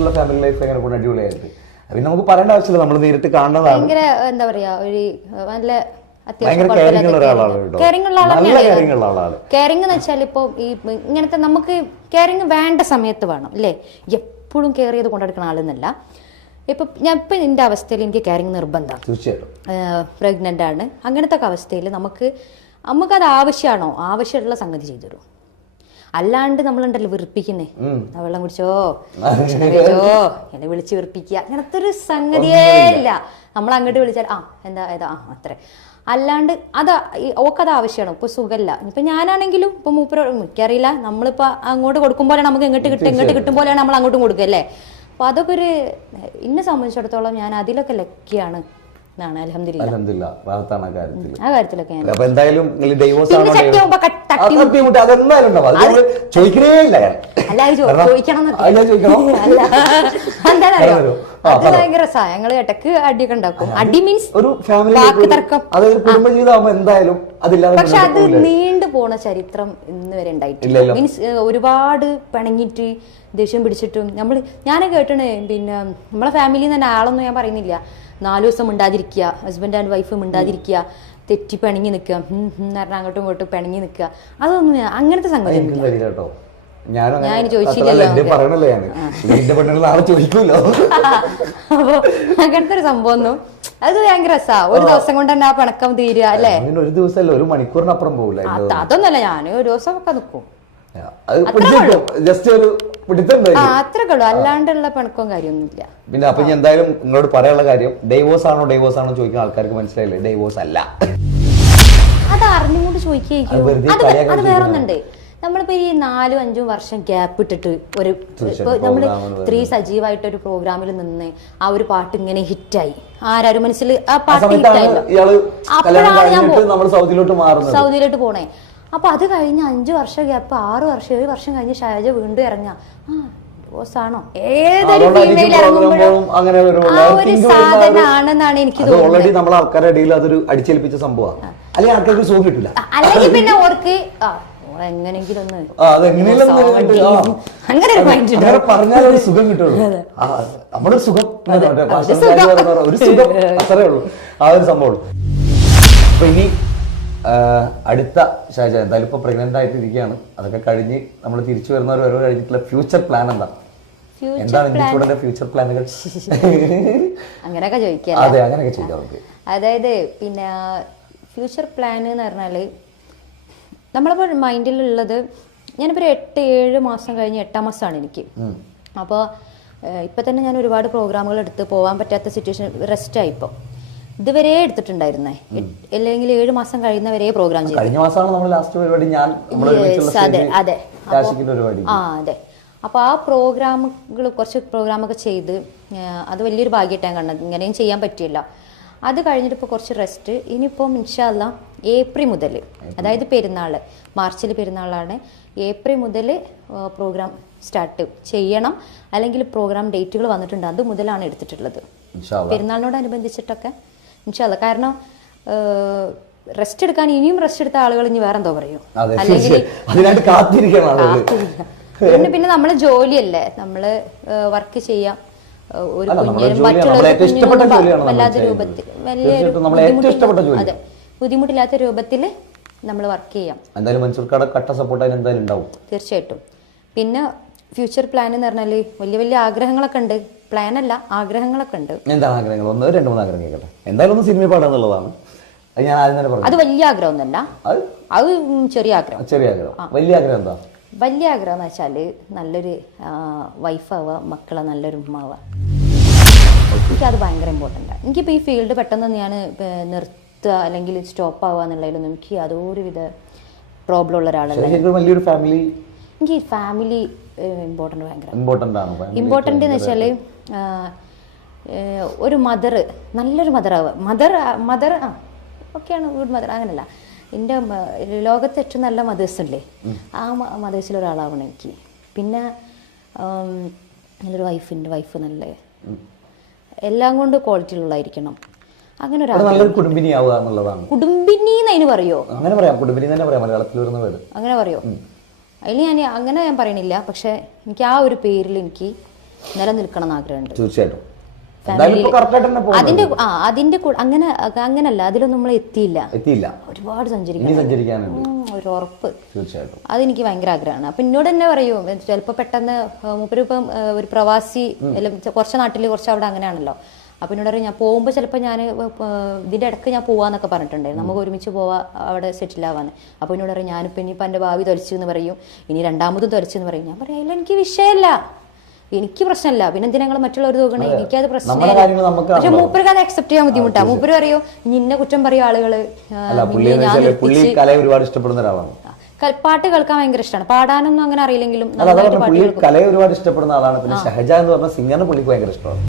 ആയിട്ടുള്ള family life എങ്ങനെ പോകുന്നു അടിപൊളിയായിട്ട്. പിന്നെ നമുക്ക് പറയേണ്ട ആവശ്യമില്ല. നമ്മൾ നേരിട്ട് കാണുന്നതാണ്. ഭയങ്കര എന്താ പറയാ ഒരു നല്ല ഭയങ്കര ഉള്ള ഒരാളാണ് കേട്ടോ. കെയറിംഗ് എന്ന് വെച്ചാൽ ഇപ്പോൾ ഈ ഇങ്ങനത്തെ നമുക്ക് കെയറിംഗ് വേണ്ട സമയത്ത് വേണം അല്ലേ? എപ്പോഴും കെയർ ചെയ്ത് കൊണ്ടെടുക്കുന്ന ആളെന്നല്ല. ഇപ്പൊ ഞാൻ ഇപ്പൊ എന്റെ അവസ്ഥയിൽ എനിക്ക് കെയറിങ് നിർബന്ധമാണ്. തീർച്ചയായിട്ടും. പ്രഗ്നന്റ് ആണ്. അങ്ങനത്തെ ഒക്കെ അവസ്ഥയിൽ നമുക്ക് നമുക്കത് ആവശ്യമാണോ? ആവശ്യമുള്ള സംഗതി ചെയ്തു തരും അല്ലാണ്ട് നമ്മളുണ്ടല്ലോ വെറുപ്പിക്കുന്നേ. വെള്ളം കുടിച്ചോ കഴിച്ചോ എന്നെ വിളിച്ച് വെറുപ്പിക്കുക. അങ്ങനത്തെ ഒരു സംഗതിയേ ഇല്ല. നമ്മൾ അങ്ങോട്ട് വിളിച്ചാൽ ആ എന്താ ഏതാ ആ അത്രേ. അല്ലാണ്ട് അത് ഓക്കത് ആവശ്യമാണ്. ഇപ്പൊ സുഖല്ല. ഇപ്പൊ ഞാനാണെങ്കിലും ഇപ്പൊ മൂപ്പര മിക്കറിയില്ല നമ്മളിപ്പോ അങ്ങോട്ട് കൊടുക്കുമ്പോഴാണ് നമുക്ക് ഇങ്ങോട്ട് കിട്ടും ഇങ്ങോട്ട് കിട്ടും പോലെയാണ് നമ്മൾ അങ്ങോട്ടും കൊടുക്കുക അല്ലേ? അപ്പൊ അതൊക്കെ ഒരു എന്നെ സംബന്ധിച്ചിടത്തോളം ഞാൻ അതിലൊക്കെ ലക്കിയാണ്. അലഹമില്ല അലഹമില്ല റാഹത്താണ് ആ കാര്യത്തിൽ ആ കാര്യത്തിലൊക്കെ ഞാൻ അപ്പൊ എന്തായാലും നിങ്ങൾ ഡൈവോഴ്സ് ആണോ അതെന്തായാലും ഉണ്ടാവും. അത് ചോദിക്കണേ ഇല്ല ഞാൻ. അല്ല അത് ചോ- കാരണം- ചോദിക്കണം എന്നൊക്കെ. അത് ഞാൻ ചോദിക്കണോ അല്ല. എന്താണെന്നറിയോ പറഞ്ഞോ. ആ, അത് ഭയങ്കര രസാ. ഞങ്ങൾ ഇടയ്ക്ക് അടിയൊക്കെ ഉണ്ടാക്കും. അടി മീൻസ് ഒരു ഫാമിലി വാക്ക് തർക്കം. അതായത് എന്തായാലും അതില്ലാതെ പക്ഷെ അത് പോകില്ല. നീണ്ടു പോണ ചരിത്രം ഇന്ന് വരെ ഉണ്ടായിട്ടില്ല. ഇല്ലല്ലോ. മീൻസ് ഒരുപാട് പിണങ്ങിട്ട് ദേഷ്യം പിടിച്ചിട്ടും നമ്മൾ ഞാൻ കേട്ടണേ പിന്നെ നമ്മളെ ഫാമിലിയിൽ തന്നെ ആളൊന്നും ഞാൻ പറയുന്നില്ല. നാലു ദിവസം മിണ്ടാതിരിക്കുക ഹസ്ബൻഡ് ആൻഡ് വൈഫ് മിണ്ടാതിരിക്കുക തെറ്റി പിണങ്ങി നിൽക്കുക പറഞ്ഞാൽ അങ്ങോട്ടും ഇങ്ങോട്ടും പിണങ്ങി നിൽക്കുക. അതൊന്നും അങ്ങനത്തെ സംഗതി കേട്ടോ. ഞാൻ ചോദിച്ചില്ലല്ലോ. അപ്പൊ അങ്ങനത്തെ ഒരു സംഭവം ഒന്നും അത് ഭയങ്കര രസാ. ഒരു ദിവസം കൊണ്ട് തന്നെ ആ പണക്കം തീരുക അല്ലേ? ഒരു ദിവസമല്ല ഒരു മണിക്കൂറിനപ്പുറം പോകില്ല അത് അതൊന്നല്ല ഞാൻ ഒരു ദിവസം ഒക്കെ നിൽക്കും ജസ്റ്റ് ഒരു അത്രക്കെ ഉള്ളു. അല്ലാണ്ടുള്ള പണക്കവും കാര്യമൊന്നുമില്ല. പിന്നെ അപ്പൊ ഞാൻ എന്തായാലും നിങ്ങളോട് പറയാനുള്ള കാര്യം ഡൈവോഴ്സ് ആണോ ഡൈവോഴ്സ് ആണോ ചോദിക്കുന്ന ആൾക്കാർക്ക് മനസ്സിലായില്ലേ? ഡൈവോഴ്സ് അല്ല. അത് അറിഞ്ഞുകൊണ്ട് ചോദിക്കുകയും അത് വേറൊന്നുണ്ട്. നമ്മളിപ്പോ ഈ നാലും അഞ്ചും വർഷം ഗ്യാപ്പ് ഇട്ടിട്ട് ഒരു ഇപ്പൊ നമ്മൾ program ന് സ്ത്രീ സജീവമായിട്ട് ഒരു പ്രോഗ്രാമിൽ നിന്ന് ആ ഒരു പാട്ട് ഇങ്ങനെ ഹിറ്റായി ആരാരും മനസ്സിൽ ആ പാട്ട് ഹിറ്റായി അപ്പോഴാണ് ഞാൻ നമ്മൾ സൗദിയിലോട്ട് പോണേ. അപ്പൊ അത് കഴിഞ്ഞ് അഞ്ച് വർഷം ഗ്യാപ്പ് ആറ് വർഷം ഏഴ് വർഷം കഴിഞ്ഞ് ഷാജ വീണ്ടും ഇറങ്ങാ ആ ഏതൊരു ഫീമെയിൽ ഇറങ്ങുമ്പോഴും ആ ഒരു സാധനമാണെന്നാണ് എനിക്ക് ഓൾറെഡി നമ്മളെ ആൾക്കാരുടെ ഇടയിൽ അതൊരു അടിച്ചേൽപ്പിച്ച സംഭവമാണ്. അല്ലെങ്കിൽ ആൾക്കാർക്ക് സുഖം കിട്ടില്ല. അല്ലെങ്കിൽ പിന്നെ ഓർക്ക് എങ്ങനെങ്കിലും. അങ്ങനെ ഒരു. പറഞ്ഞാൽ ഒരു സുഖം കിട്ടുള്ളൂ. നമ്മുടെ സുഖം ഒരു സുഖം. അത്രേ ഉള്ളൂ. ആ ഒരു സംഭവം അപ്പൊ ഇനി അടുത്ത ഷാജ എന്തായാലും ഇപ്പോൾ പ്രഗ്നന്റ് ആയിട്ടിരിക്കുകയാണ്. അതൊക്കെ കഴിഞ്ഞ് നമ്മൾ തിരിച്ചു വരുന്നവർ ഒരു വരവ് കഴിഞ്ഞിട്ടുള്ള ഫ്യൂച്ചർ പ്ലാൻ എന്താ? എന്താണ്? ഇന്ത്യയുടെ ഫ്യൂച്ചർ പ്ലാനുകൾ അങ്ങനെയൊക്കെ ചോദിക്കാം അതെ അങ്ങനെയൊക്കെ നമുക്ക്. അതായത് പിന്നെ ഫ്യൂച്ചർ പ്ലാൻ എന്ന് പറഞ്ഞാൽ നമ്മളിപ്പോൾ മൈൻഡിലുള്ളത് ഞാനിപ്പോൾ ഒരു എട്ട് ഏഴ് മാസം കഴിഞ്ഞ് എട്ടാം മാസമാണ് എനിക്ക്. അപ്പോൾ ഇപ്പം തന്നെ ഞാൻ ഒരുപാട് പ്രോഗ്രാമുകൾ എടുത്ത് പോകാൻ പറ്റാത്ത സിറ്റുവേഷൻ റെസ്റ്റായി ഇപ്പോൾ ഇതുവരെ എടുത്തിട്ടുണ്ടായിരുന്നേ. അല്ലെങ്കിൽ ഏഴ് മാസം കഴിയുന്നവരെ പ്രോഗ്രാം ചെയ്തു. കഴിഞ്ഞ മാസമാണ് നമ്മൾ ലാസ്റ്റ് പരിപാടി. ഞാൻ അതെ ആ അതെ. അപ്പോൾ ആ പ്രോഗ്രാമുകൾ കുറച്ച് പ്രോഗ്രാമൊക്കെ ചെയ്ത് അത് വലിയൊരു ഭാഗ്യമായിട്ടാണ് കണ്ടത്. ഇങ്ങനെയും ചെയ്യാൻ പറ്റിയില്ല. അത് കഴിഞ്ഞിട്ട് ഇപ്പോൾ കുറച്ച് റെസ്റ്റ് ഇനിയിപ്പം ഇൻഷാല്ല ഏപ്രിൽ മുതൽ അതായത് പെരുന്നാൾ മാർച്ചിൽ പെരുന്നാളാണ്. ഏപ്രിൽ മുതൽ പ്രോഗ്രാം സ്റ്റാർട്ട് ചെയ്യണം. അല്ലെങ്കിൽ പ്രോഗ്രാം ഡേറ്റുകൾ വന്നിട്ടുണ്ട്. അത് മുതലാണ് എടുത്തിട്ടുള്ളത്. പെരുന്നാളിനോടനുബന്ധിച്ചിട്ടൊക്കെ ഇൻഷാല്ല കാരണം റെസ്റ്റ് എടുക്കാൻ ഇനിയും റെസ്റ്റ് എടുത്ത ആളുകൾ ഇനി വേറെന്തോ പറയും. അല്ലെങ്കിൽ പിന്നെ പിന്നെ നമ്മളെ ജോലിയല്ലേ? നമ്മൾ വർക്ക് ചെയ്യാം. ഒരു കുഞ്ഞിനും വല്ലാത്ത രൂപത്തിൽ ജോലി. അതെ ബുദ്ധിമുട്ടില്ലാത്ത രൂപത്തിൽ നമ്മൾ വർക്ക് ചെയ്യാം. എന്തായാലും മൻസൂർക്കാടെ കട്ട സപ്പോർട്ട് അതിന് എന്തായാലും ഉണ്ടാവും. തീർച്ചയായിട്ടും. പിന്നെ ഫ്യൂച്ചർ പ്ലാൻ എന്ന് പറഞ്ഞാൽ വലിയ വലിയ ആഗ്രഹങ്ങളൊക്കെ ഉണ്ട്. പ്ലാൻ അല്ല ആഗ്രഹങ്ങളൊക്കെ ഉണ്ട്. എന്താണ് ആഗ്രഹങ്ങൾ? ഒന്ന് രണ്ട് മൂന്ന് ആഗ്രഹം കേൾക്കട്ടെ. എന്തായാലും ഒന്ന് സിനിമ പാടാന്നുള്ളതാണ് അത് ഞാൻ ആദ്യം തന്നെ പറഞ്ഞു അത് വലിയ ആഗ്രഹമൊന്നുമല്ല. അത് അത് ചെറിയ ആഗ്രഹം. ചെറിയ ആഗ്രഹം. വലിയ ആഗ്രഹം എന്താ? വലിയ ആഗ്രഹം എന്ന് വെച്ചാൽ നല്ലൊരു വൈഫ് വൈഫാവുക മക്കളെ നല്ലൊരു ഉമ്മാവുക അത് ഭയങ്കര ഇമ്പോർട്ടന്റ് ആണ് എനിക്കിപ്പോൾ ഈ ഫീൽഡ് പെട്ടെന്ന് ഞാൻ നിർത്തുക അല്ലെങ്കിൽ സ്റ്റോപ്പ് ആവുക എന്നുള്ളതിലൊന്നും എനിക്ക് യാതൊരുവിധ പ്രോബ്ലം ഉള്ള ഒരാളല്ല വലിയൊരു ഫാമിലി എനിക്ക് ഫാമിലി ഇമ്പോർട്ടന്റ് ഭയങ്കര. ഇമ്പോർട്ടന്റ് ആണ്? ഇമ്പോർട്ടന്റ് എന്ന് വെച്ചാൽ ഒരു മദർ നല്ലൊരു മദർ ആവുക. മദർ മദർ ആ ഒക്കെയാണ് ഗുഡ് മദർ അങ്ങനല്ല. എന്റെ ലോകത്തെ ഏറ്റവും നല്ല മദേഴ്സ് ഇല്ലേ? ആ മദേഴ്സിൽ ഒരാളാവണം എനിക്ക്. പിന്നെ നല്ലൊരു വൈഫിന്റെ വൈഫ് നല്ല എല്ലാം കൊണ്ട് ക്വാളിറ്റി ഉള്ളതായിരിക്കണം അങ്ങനെ ഒരു കുടുംബിനി കുടുംബിനി എന്നതിന് പറയോ? അങ്ങനെ പറയാം. കുടുംബിനി തന്നെ പറയാം. മലയാളത്തിൽ അങ്ങനെ പറയോ? അതിൽ ഞാൻ അങ്ങനെ ഞാൻ പറയണില്ല പക്ഷെ എനിക്ക് ആ ഒരു പേരിൽ എനിക്ക് നിലനിൽക്കണം എന്ന് ആഗ്രഹമുണ്ട് തീർച്ചയായിട്ടും അതിന്റെ ആ അതിന്റെ അങ്ങനെ അങ്ങനല്ല അതിലൊന്നും നമ്മൾ എത്തിയില്ല. എത്തിയില്ല. ഒരുപാട് സഞ്ചരിക്കാനുണ്ട്. ഒരു ഉറപ്പ്. തീർച്ചയായിട്ടും. അതെനിക്ക് ഭയങ്കര ആഗ്രഹമാണ്. അപ്പൊ എന്നോട് തന്നെ പറയൂ ചിലപ്പോ പെട്ടെന്ന് മൂപ്പര് ഇപ്പം ഒരു പ്രവാസി കുറച്ച് നാട്ടിൽ കുറച്ച് അവിടെ അങ്ങനെയാണല്ലോ. അപ്പൊ എന്നോട് പറയും ഞാൻ പോകുമ്പോൾ ചിലപ്പോൾ ഞാൻ ഇതിന്റെ ഇടയ്ക്ക് ഞാൻ പോവാന്നൊക്കെ പറഞ്ഞിട്ടുണ്ടായിരുന്നു. നമുക്ക് ഒരുമിച്ച് പോവാ അവിടെ സെറ്റിൽ ആവാന്ന്. അപ്പം എന്നോട് പറയും ഞാനിപ്പോൾ ഇനിയിപ്പോൾ എന്റെ ഭാവി തൊലച്ചു എന്ന് പറയും. ഇനി രണ്ടാമതും തൊലച്ചു എന്ന് പറയും. ഞാൻ പറയാം എനിക്ക് വിഷയമല്ല എനിക്ക് പ്രശ്നമല്ല പിന്നെ എന്തിനാ ഞങ്ങൾ മറ്റുള്ളവർ നോക്കണേ? എനിക്കത് പ്രശ്നമില്ല പക്ഷെ മൂപ്പർക്ക് അത് അക്സെപ്റ്റ് ചെയ്യാൻ ബുദ്ധിമുട്ടാ. മൂപ്പര് പറയോ നിന്നെ കുറ്റം പറയും ആളുകൾ. ഒരുപാട് ഇഷ്ടപ്പെടുന്ന ഒരാളാണ്. പാട്ട് കേൾക്കാൻ ഭയങ്കര ഇഷ്ടമാണ് പാടാനൊന്നും അങ്ങനെ അറിയില്ലെങ്കിലും കലയെ ഒരുപാട് ഇഷ്ടപ്പെടുന്ന ആളാണ്. പിന്നെ ഷഹജ എന്ന് പറഞ്ഞ സിംഗറിന് പുള്ളിക്ക് ഭയങ്കര ഇഷ്ടമാണ്.